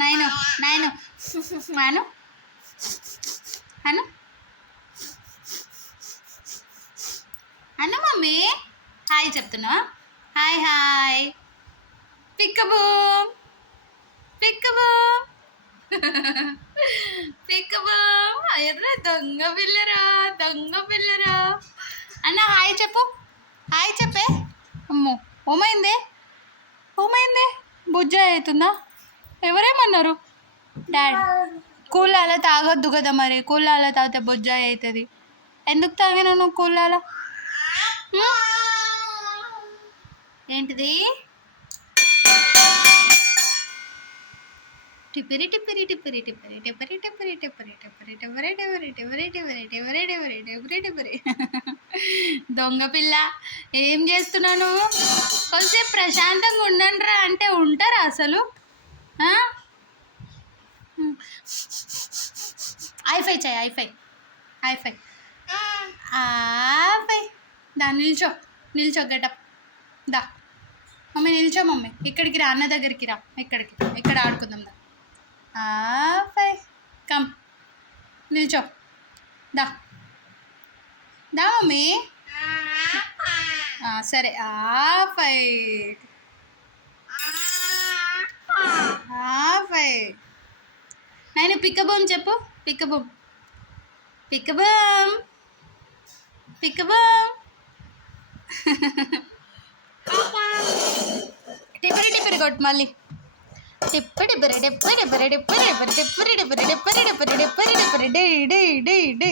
Nine nine అను అను అను mummy hi చెప్తున్నావా? Hi hi పిక్కబూమ్ పిక్కబూమ్ పిక్కబూమ్ ఎదురా దొంగ పిల్లరా అన్న హాయ్ చెప్పు. హాయ్ చెప్పే. అమ్మో ఓమైందే బుజ్జ అవుతుందా? ఎవరేమన్నారు? డాడీ కూలాల తాగొద్దు కదా, మరి కూలాల తాగితే బొజ్జ అవుతుంది. ఎందుకు తాగినా నువ్వు కూలాల? ఏంటిది? టిప్పిరి టిప్పిరి టిప్పిరి టిప్పిరి టిప్పిరి టిప్పిరి టిప్పిరి టిప్పిరి టిప్పిరి టిప్పిరి టిప్పిరి టిప్పిరి టిప్పిరి టిప్పిరి టిప్పిరి టిప్పిరి. దొంగ పిల్ల ఏం చేస్తున్నాను? కొంచెం ప్రశాంతంగా ఉండండిరా అంటే ఉంటారా అసలు? ఐఫై చేయి ఐఫై దా నిల్చో గెటప్ దా మమ్మీ నిల్చో మమ్మీ. ఇక్కడికి రా, అన్న దగ్గరికి రా. ఇక్కడ ఆడుకుందాం దా. ఆఫై కమ్ నిల్చో దా మమ్మీ. సరే ఆఫై నేను పిక్కబోమ్ చెప్పు. పిక్కబోమ్ టిప్పరి టిప్పరి కొట్టు మళ్ళీ. టిప్పరి టిప్పరి టిప్పరి టిప్పరి టిప్పరి టిప్పరి టిప్పరి టిప్పరి టిప్పరి టిప్పరి టిప్పరి డే డే డే డే.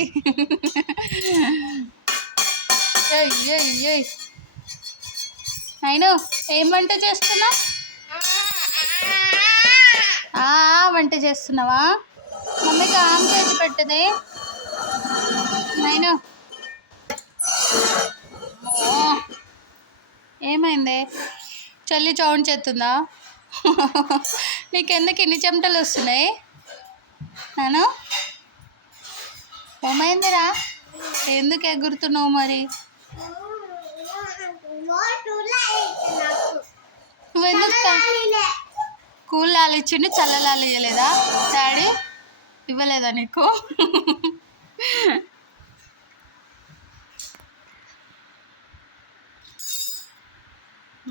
అయినా ఏం వంట చేస్తున్నా? వంట చేస్తున్నావా? మమ్మీకి ఆమ్ చేసి పెట్టదే. అయినా ఏమైంది? చల్లి చౌండ్ చేస్తుందా? నీకెందుకు ఇన్ని చెమటలు వస్తున్నాయి? నేను ఏమైందిరా? ఎందుకు ఎగురుతున్నావు మరి? నువ్వెందుకు కూల్ లాలు ఇచ్చిండు, చల్లలాలు ఇవ్వలేదా డాడీ? ఇవ్వలేదా నీకు?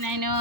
నేను